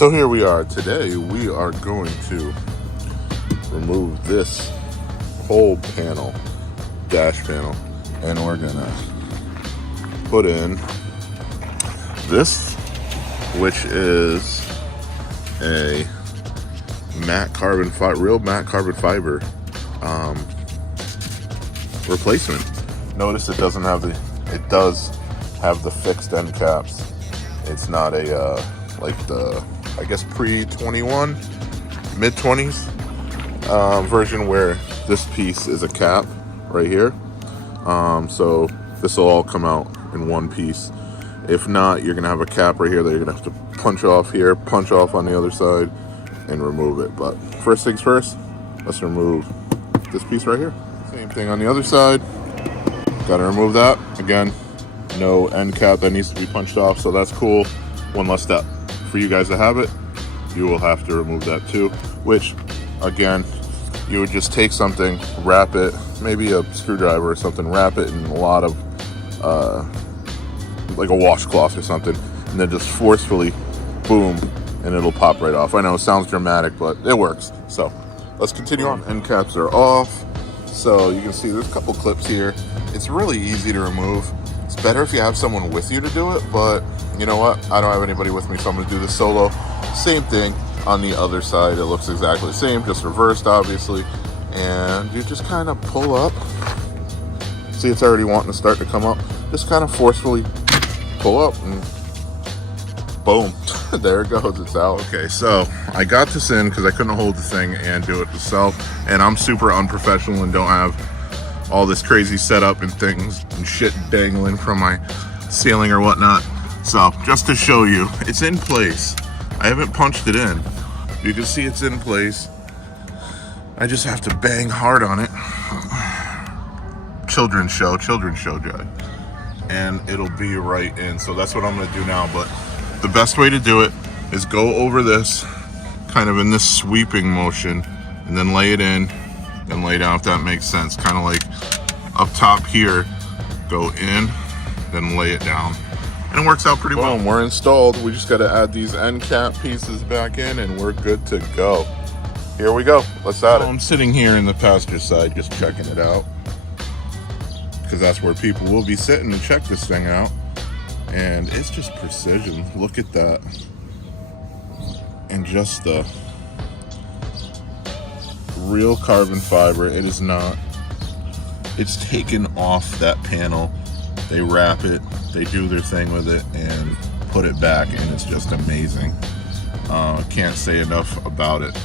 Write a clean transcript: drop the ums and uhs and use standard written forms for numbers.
So here we are. Today we are going to remove this whole panel, dash panel, and we're gonna put in this, which is a matte carbon real matte carbon fiber replacement. Notice it doesn't have it does have the fixed end caps. It's not a like the, I guess, pre-21, mid-20s version where this piece is a cap right here. So this will all come out in one piece. If not, you're gonna have a cap right here that you're gonna have to punch off here, punch off on the other side, and remove it. But first things first, let's remove this piece right here. Same thing on the other side. Gotta remove that. Again, no end cap that needs to be punched off, so that's cool. One less step. For you guys to have it, you will have to remove that too, which, again, you would just take something, wrap it, maybe a screwdriver or something, wrap it in a lot of, like a washcloth or something, and then just forcefully, boom, and it'll pop right off. I know it sounds dramatic, but it works. So let's continue on. End caps are off. So you can see there's a couple clips here. It's really easy to remove. It's better if you have someone with you to do it, but you know what? I don't have anybody with me, so I'm gonna do this solo. Same thing on the other side. It looks exactly the same, just reversed, obviously. And you just kind of pull up. See, it's already wanting to start to come up. Just kind of forcefully pull up and boom, there it goes, it's out. Okay, so I got this in because I couldn't hold the thing and do it myself. And I'm super unprofessional and don't have all this crazy setup and things and shit dangling from my ceiling or whatnot. So just to show you, it's in place. I haven't punched it in. You can see it's in place. I just have to bang hard on it. Children's show, Jay. And it'll be right in. So that's what I'm gonna do now. But the best way to do it is go over this kind of in this sweeping motion and then lay it in and lay down, if that makes sense. Kind of like up top here, go in, then lay it down. And it works out pretty well. We're installed. We just got to add these end cap pieces back in and we're good to go. Here we go. Let's add it. I'm sitting here in the passenger side just checking it out, because that's where people will be sitting to check this thing out. And it's just precision. Look at that. And just the real carbon fiber. It is not. It's taken off that panel. They wrap it, they do their thing with it, and put it back, and it's just amazing. Can't say enough about it.